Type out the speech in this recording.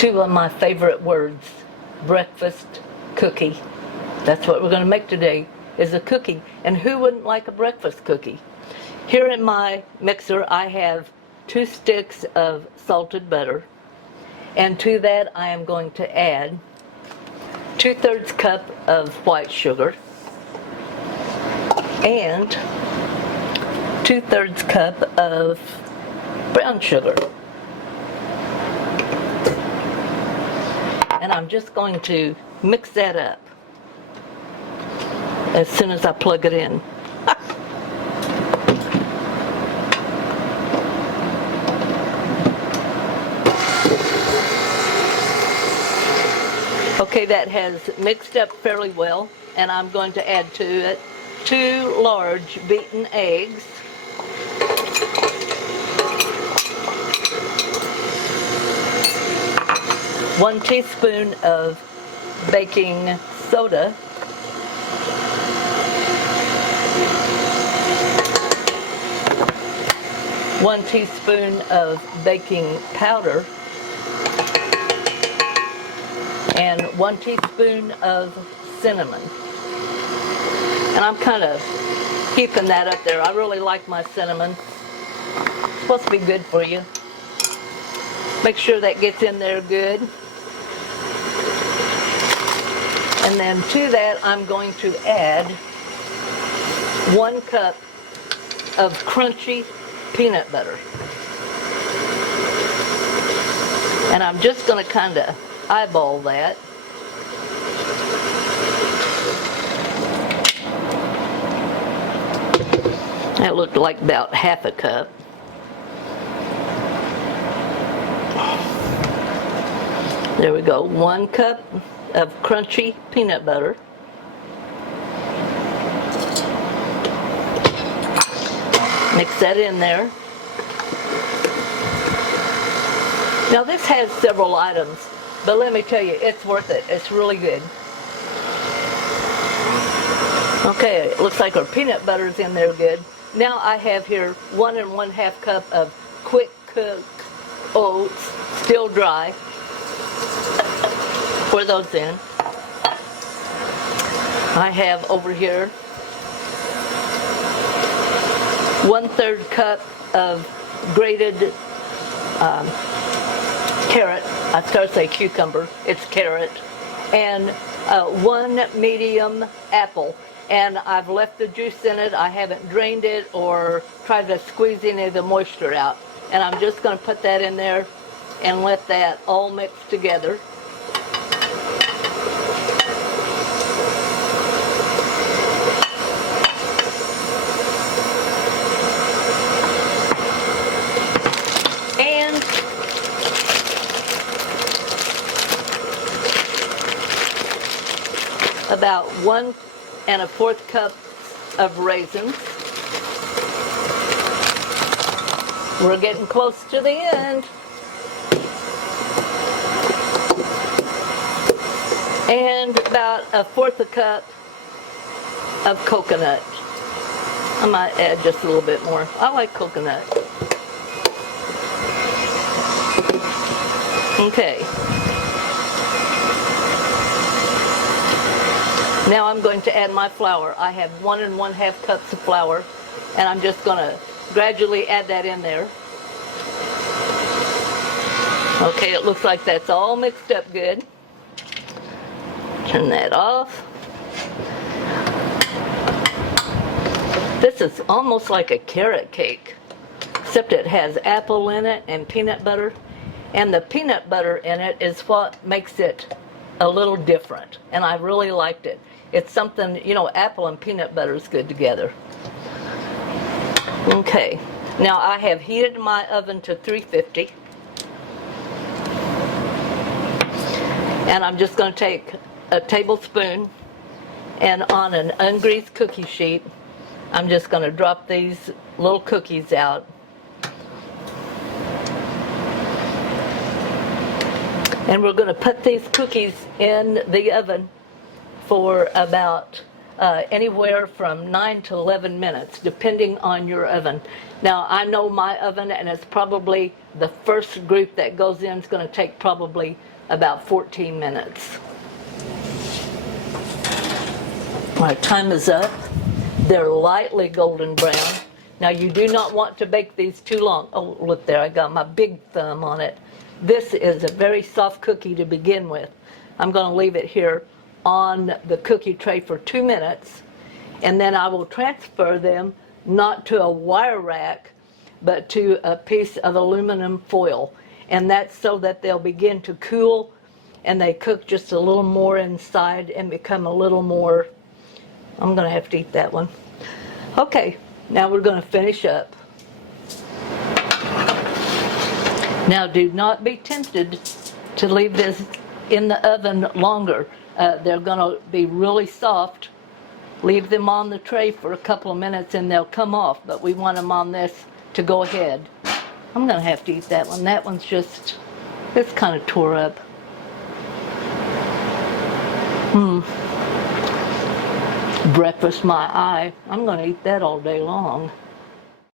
Two of my favorite words, breakfast cookie. That's what we're going to make today, is a cookie. And who wouldn't like a breakfast cookie? Here in my mixer I have 2 sticks of salted butter, and to that I am going to add 2/3 cup of white sugar and 2/3 cup of brown sugar. And I'm just going to mix that up as soon as I plug it in. Okay, that has mixed up fairly well, and I'm going to add to it 2 large beaten eggs, one teaspoon of baking soda, one teaspoon of baking powder, and 1 teaspoon of cinnamon. And I'm kind of keeping that up there. I really like my cinnamon. It's supposed to be good for you. Make sure that gets in there good. And then to that I'm going to add 1 cup of crunchy peanut butter. And I'm just going to kind of eyeball that. That looked like about half a cup. There we go, 1 cup of crunchy peanut butter. Mix that in there. Now this has several items, but let me tell you, it's worth it. It's really good. Okay, it looks like our peanut butter's in there good. Now I have here 1 1/2 cup of quick cook oats, still dry. Pour those in. I have over here 1/3 cup of grated carrot. I started to say cucumber, it's carrot, and 1 medium apple. And I've left the juice in it. I haven't drained it or tried to squeeze any of the moisture out. And I'm just going to put that in there and let that all mix together. About 1 1/4 cup of raisins. We're getting close to the end. And about 1/4 cup of coconut. I might add just a little bit more. I like coconut. Okay. Now I'm going to add my flour. I have 1 1/2 cups of flour, and I'm just going to gradually add that in there. Okay, it looks like that's all mixed up good. Turn that off. This is almost like a carrot cake, except it has apple in it and peanut butter. And the peanut butter in it is what makes it a little different, and I really liked it. It's something, you know, apple and peanut butter is good together. Okay, now I have heated my oven to 350, and I'm just going to take a tablespoon, and on an ungreased cookie sheet I'm just going to drop these little cookies out. And we're going to put these cookies in the oven for about anywhere from 9 to 11 minutes, depending on your oven. Now, I know my oven, and it's probably the first group that goes in is going to take probably about 14 minutes. My time is up. They're lightly golden brown. Now, you do not want to bake these too long. Oh, look there, I got my big thumb on it. This is a very soft cookie to begin with. I'm going to leave it here on the cookie tray for 2 minutes, and then I will transfer them not to a wire rack, but to a piece of aluminum foil. And that's so that they'll begin to cool, and they cook just a little more inside and become a little more. I'm going to have to eat that one. Okay, now we're going to finish up. Now, do not be tempted to leave this in the oven longer. They're going to be really soft. Leave them on the tray for a couple of minutes and they'll come off, but we want them on this to go ahead. I'm going to have to eat that one. That one's just, it's kind of tore up. Breakfast my eye. I'm going to eat that all day long.